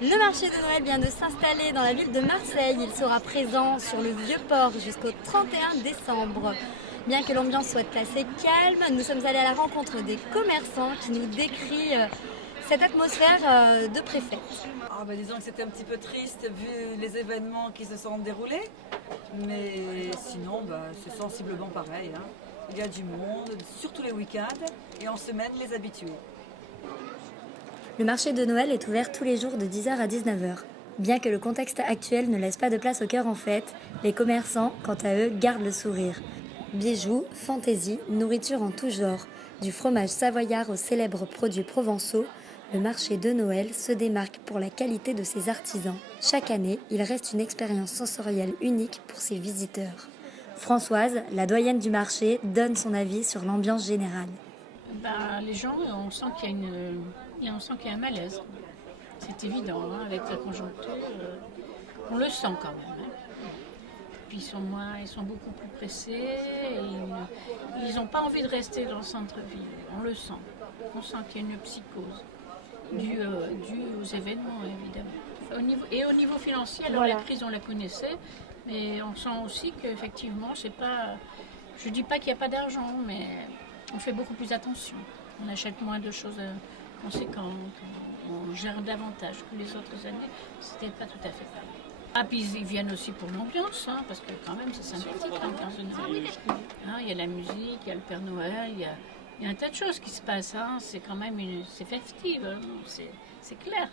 Le marché de Noël vient de s'installer dans la ville de Marseille. Il sera présent sur le Vieux-Port jusqu'au 31 décembre. Bien que l'ambiance soit assez calme, nous sommes allés à la rencontre des commerçants qui nous décrit cette atmosphère de préfète. Disons que c'était un petit peu triste vu les événements qui se sont déroulés, mais sinon c'est sensiblement pareil, hein. Il y a du monde, surtout les week-ends, et en semaine les habitués. Le marché de Noël est ouvert tous les jours de 10h à 19h. Bien que le contexte actuel ne laisse pas de place au cœur en fête, les commerçants, quant à eux, gardent le sourire. Bijoux, fantaisie, nourriture en tout genre, du fromage savoyard aux célèbres produits provençaux, le marché de Noël se démarque pour la qualité de ses artisans. Chaque année, il reste une expérience sensorielle unique pour ses visiteurs. Françoise, la doyenne du marché, donne son avis sur l'ambiance générale. Les gens, on sent qu'il y a un malaise. C'est évident, hein, avec la conjoncture. On le sent quand même. Hein. Puis ils sont beaucoup plus pressés. Ils n'ont pas envie de rester dans le centre-ville. On le sent. On sent qu'il y a une psychose due aux événements, évidemment. Au niveau financier, alors la crise, on la connaissait, mais on sent aussi qu'effectivement, c'est pas. Je dis pas qu'il n'y a pas d'argent, mais on fait beaucoup plus attention. On achète moins de choses conséquentes, on gère davantage que les autres années. C'était pas tout à fait pareil. Puis ils viennent aussi pour l'ambiance, hein, parce que quand même c'est sympathique l'ambiance de Noël. Hein, il y a la musique, il y a le Père Noël, il y a un tas de choses qui se passent. Hein. C'est quand même c'est festif, hein. C'est clair.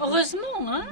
Heureusement, hein.